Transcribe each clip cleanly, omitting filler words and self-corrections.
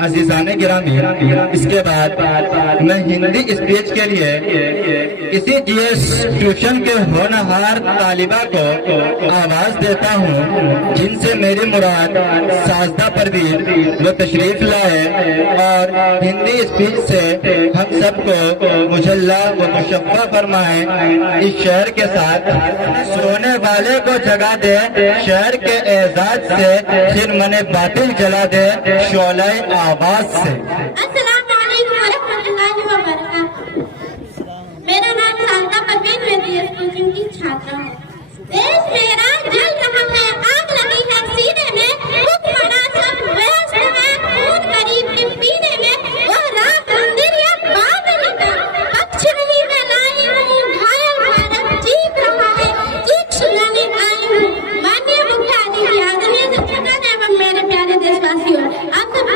अजीजाने गिरामी, इसके बाद मैं हिंदी स्पीच के लिए किसी जीएस ट्यूशन के होनहार तालिबा को आवाज देता हूँ, जिनसे मेरी मुराद साजदा परवीन वो तशरीफ लाए और हिंदी स्पीच से हम सबको मुजल्ला व मुशफ़्फ़ा फरमाए। इस शहर के साथ सोने वाले को जगा दे, शहर के एजाज से फिर मने बातिल जला दे, शोले आवाज से। अस्सलाम वालेकुम वरहमतुल्लाहि वबरकातुहू। मेरा नाम साजदा परवीन, मैं जीएस कोचिंग की छात्रा हूँ। देश मेरा जल रहा है, आग लगी है सीने में, हुक्मरान सब व्यस्त है, खून गरीब के पीने में, वह रात मंदिर या बादल का पक्ष नहीं मैं लाई हूँ, घायल भारत चीख रहा है, चीख सुनाने आई हूँ। माननीय मुख्यातिथि आदरणीय शिक्षक एवं मेरे प्यारे देशवासियों, आप सब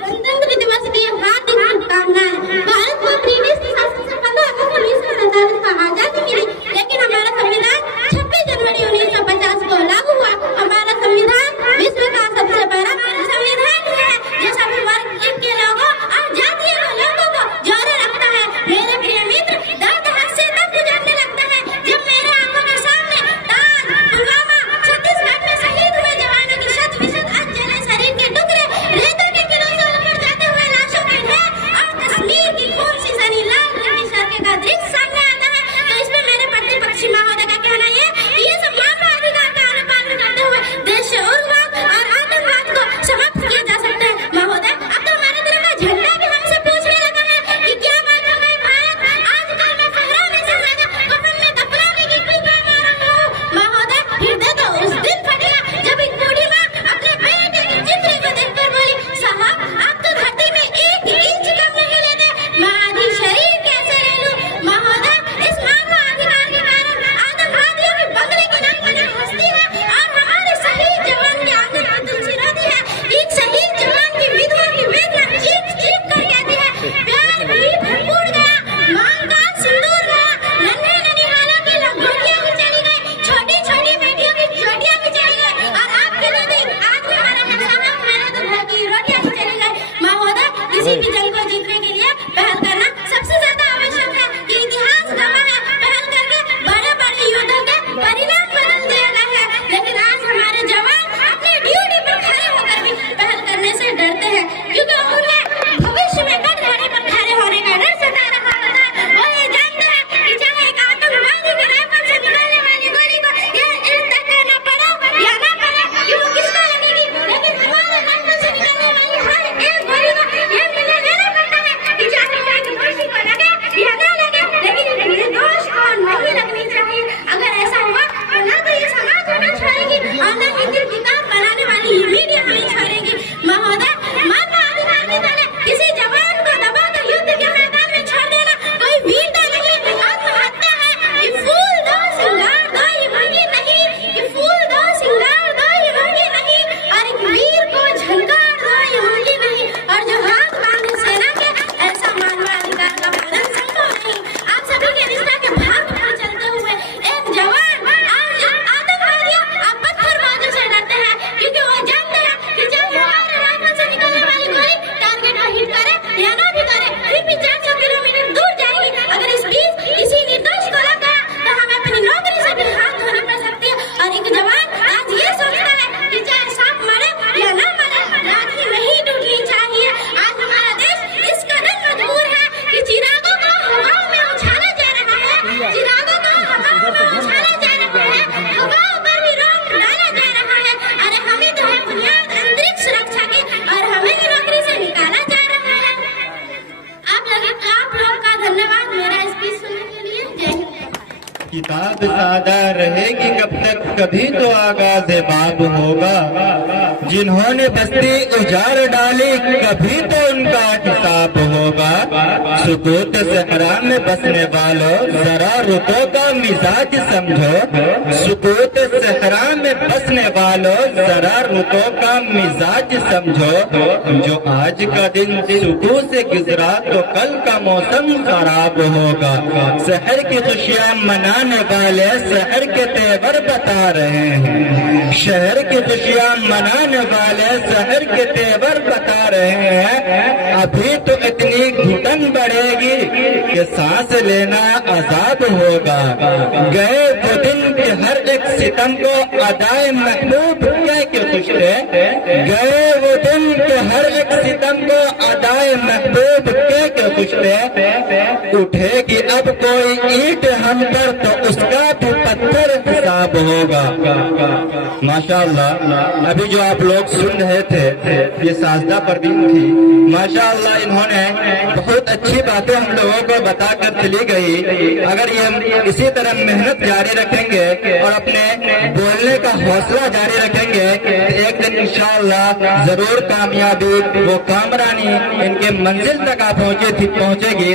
गणतंत्र दिवस की हार्दिक शुभकामनाएं। भारत को ब्रिटिश शासन से 15 अगस्त 1947 को आजादी मिली, लेकिन हमारा संविधान 26 जनवरी 1950 को लागू हुआ। हमारा संविधान विश्व का सबसे बड़ा संविधान है, जो सभी वर्ग के लोगों और जातीय लोगों को जोड़े रखता है। मेरे प्रिय मित्र, दर्द हद से तब गुजरने लगता है जब मेरे आंखों के सामने ताज, पुलवामा, छत्तीसगढ़ में शहीद हुए जवानों के शत विशत अनजले शरीर के टुकड़े, रेतों के किलों से उलट जाते हुए लाशों के ढेर और कश्मीर की खून सी सनी लाल रंगी सड़कें का दृश्य सामने आता है। तो इसमें मेरे प्रतिपक्षी महोदय का कहना ये कि ये सब मानव अधिकार का अनुपालन करते हुए देश से उग्रवाद और आतंकवाद को समाप्त किया जा सकता है। महोदय, अब तो हमारे तिरंगा झंडा भी हमसे पूछने लगा है कि क्या बात हो गई भारत, आजकल मैं फहराने से ज्यादा कफन में दफनाने की क्यों मारा हूँ। महोदय, हृदय तो उस दिन फटा जब एक बूढ़ी माँ अपने बेटे के चित्र को देखकर बोली, साहब आप तो धरती में 1 इंच कम नहीं लेते, मैं आधी शरीर कैसे ले लूं। महोदय, इस मानव अधिकार के कारण आतंकवादियों की बंगले की नाक बना हंसती है और हमारे शहीद जवान की आंगन में तुलसी रोती है। एक शहीद जवान की विधवा की वेदना चीख चीख कर कहती है, प्यार भी फूट गया, मांग का सिंदूर गया, नन्हे ननिहालों की लंगोटियां भी चली गई, छोटी छोटी बेटियों की चोटियां भी चली गई और आपके दो दिन आज हमारा नक्शा मेरे तो घर की रोटियां भी चली गई। महोदय, किसी भी जंग को जीतने के लिए पहल करना सबसे ज्यादा आवश्यक है कि इतिहास गवाह है, पहल करके बड़े बड़े युद्धों के परिणाम बदल दिए गए हैं, लेकिन आज हमारे जवान अपनी ड्यूटी पर खड़े होकर भी पहल करने से डरते हैं, क्योंकि उन्हें भविष्य में कटघरे पर खड़े होने का डर सता रहा होता है। वो ये जानते हैं कि चाहे एक आतंकवादी की राइफल से निकलने वाली गोली को यह तक करना पड़ा या ना पड़ा कि वो किसको लगेगी, लेकिन हमारे राइफल से निकलने वाली हर एक गोली को यह निर्णय लेना पड़ता है कि चाहे दोषी को लगे या ना लगे, लेकिन निर्दोष को नहीं लगनी चाहिए। अगर ऐसा हुआ तो ना तो ये समाज हमें छोड़ेगी और न ही दिल किताब बनाने वाली ये मीडिया हमें छोड़ेगी। महोदय, मानव अधिकार की तरह किसी जवान को दबाकर युद्ध के मैदान में छोड़ देना कोई वीरता नहीं, आत्महत्या है। ये फूल दो सिंगार दो ये मंगी नहीं, ये फूल दो सिंगार दो ये मंगी नहीं, और एक वीर को झंकार दो ये मंगी नहीं, और जो हाथ बांधे सेना के ऐसा मानव अधिकार का पालन संभव नहीं। आप सभी के रिश्ता के भाग पर चलते हुए एक जवान और आतंकवादियों आप पत्थरबाजों से डरते हैं, क्योंकि वो जानते हैं कि जब हमारे राइफल से निकलने वाली गोली टारगेट को हिट करे या ना भी करे, फिर भी 400 किलोमीटर दूर जाएगी। अगर इस बीच किसी निर्दोष को लग गया तो हमें अपनी नौकरी से भी हाथ धोनी पड़ सकती है। और एक जवान आज ये सोचता है कि चाहे सांप मरे या ना मरे, लाठी नहीं टूटनी चाहिए। आज हमारा देश इस कदर मजबूर है कि चिरागों को हवाओं में उछाला जा रहा है, चिरागों को हवाओं में उछाला जा रहा है, हवाओं पर भी रोक डाला जा रहा है। अरे हमें तो है बुनियाद अंतरिक्ष सुरक्षा की और हमें ही नौकरी से निकाला जा रहा है। आप लोग का धन्यवाद मेरा स्पीच सुनने के लिए। जय हिंद। किताब सादा रहेगी कब तक, कभी तो आगाज बाब होगा। जिन्होंने बस्ती उजाड़ डाली कभी तो उनका हिसाब होगा। सुकूत सहरा में बसने वालों जरा रुतों का मिजाज समझो, सुकूत सहरा में बसने वालों जरा रुतों का मिजाज समझो। जो आज का दिन सुकून से गुजरा तो कल का मौसम खराब होगा। शहर की खुशियाँ मनाने वाले शहर के तेवर बता रहे हैं, शहर की खुशियाँ मनाने वाले शहर के तेवर बता रहे हैं, अभी तो इतनी घुटन बढ़ेगी कि सांस लेना अजाब होगा। गए वो दिन के हर एक सितम को अदाए महबूब कह के खुश थे, गए वो दिन के हर एक सितम को अदाए महबूब कह के खुश थे। उठेगी अब कोई ईंट हम पर तो उसका भी पत्थर हिसाब होगा। माशाअल्लाह, अभी जो आप लोग सुन रहे थे ये साजदा परवीन थी। माशाअल्लाह, इन्होंने बहुत अच्छी बातें हम लोगों को बताकर चली गई। अगर ये हम इसी तरह मेहनत जारी रखेंगे और अपने बोलने का हौसला जारी रखेंगे तो एक दिन इंशाअल्लाह जरूर कामयाबी वो कामरानी इनके मंजिल तक आप पहुंचेगी।